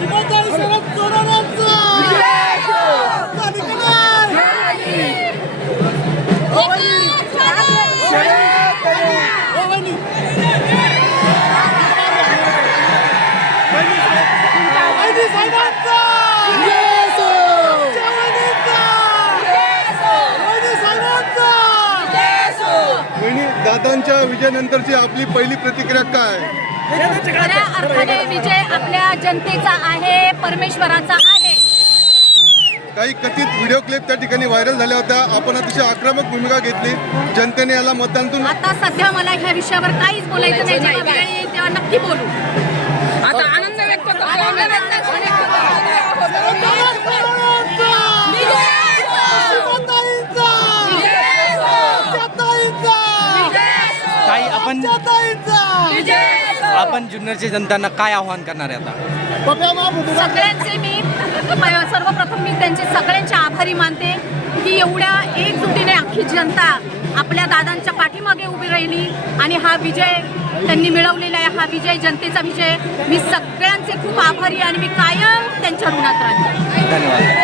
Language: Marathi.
Simón Dale, se दादांच्या विजयानंतरची आपली पहिली प्रतिक्रिया काय? खऱ्या अर्थाने विजय आपल्या जनतेचा आहे परमेश्वराचा आहे. काही कथित व्हिडिओ क्लिप त्या ठिकाणी व्हायरल झाल्या होत्या. आपण अतिशय आक्रमक भूमिका घेतली. जनतेने याला मतदानातून आता सध्या मला ह्या विषयावर काहीच बोलायचं नाही. जेव्हा वेळ येईल तेव्हा नक्की बोलू. आपण! आपण जुन्नरच्या जनतांना काय आव्हान करणार आहे आता? सगळ्यांचे मी सर्वप्रथम मी त्यांचे सगळ्यांचे आभारी मानते की एवढ्या एकजुटीने अख्खी जनता आपल्या दादांच्या पाठीमागे उभी राहिली आणि हा विजय त्यांनी मिळवलेला आहे. हा विजय जनतेचा विजय. मी सगळ्यांचे खूप आभारी आहे आणि मी कायम त्यांच्या ऋणात राहील धन्यवाद.